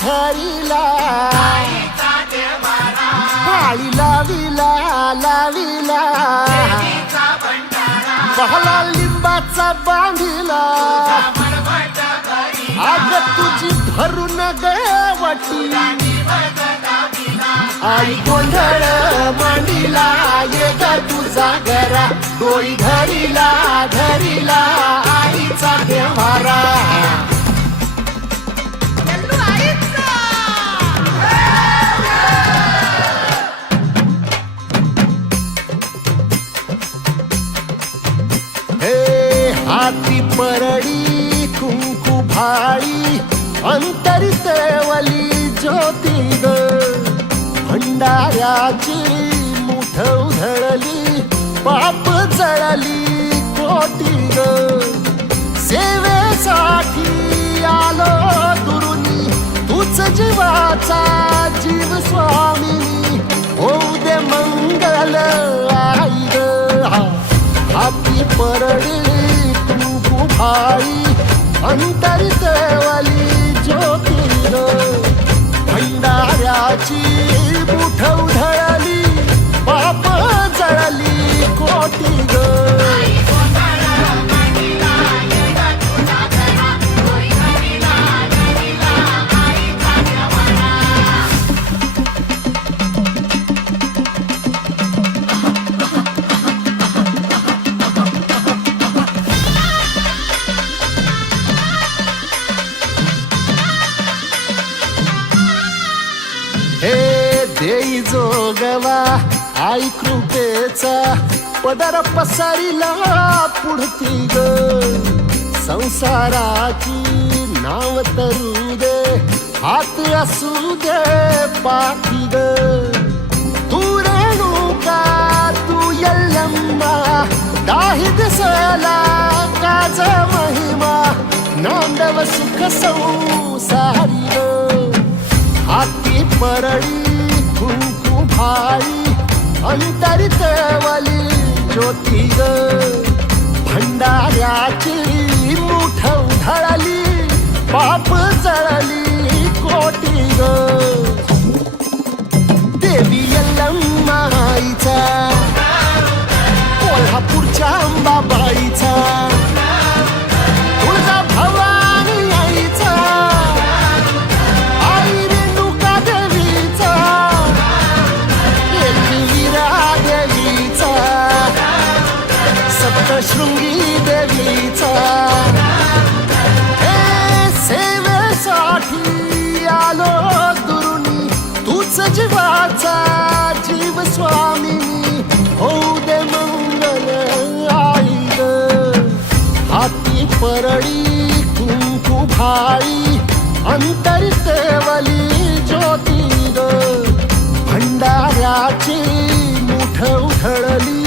धरिला आळी लाविला लाविला पहला लिंबाचा बांधिला आग तुझी भरून गवटी आई गोंधळ मांडिला ये ग तुझा घरा डोळी धरिला धरिला आईचा देवारा हाती परडी कुंकू भाळी अंतरितवली ज्योती ग भंडाऱ्याची मुठ उधळली पाप जळली कोटी ग सेवेसाठी आलो दुरुनी तूच जीवाचा जीव स्वामिनी होऊ दे मंगल आई ग हाती परडी भाई अंतरितवली ज्योती ग भंडाऱ्याची मुठ उधळली पाप जळली कोटी ग देई जोगवा आई कृपेचा पदर पसरिला पुढती ग संसाराची नाव तरू दे हात असू दे पाठी ग तू रेणुका तू यल्लम्मा दाही दिसला काज महिमा नांदव सुख संसारी ग हाती परडी कुंकू भाई अंतरितवली ज्योती ग भंडाऱ्याची मुठ उधळली पाप जळली कोटी ग देवी यल्लम्मा आईचा कोल्हापूरच्या अंबाबाईचा तुळजा भवानी आईचा शृंगी देवीचा हे सेवेसाठी आलो दुरुनी तूच जीवाचा जीव स्वामिनी होऊ दे मंगल आई ग हाती परडी कुंकू भाई अंतरितवली ज्योती ग भंडाऱ्याची मुठ उधळली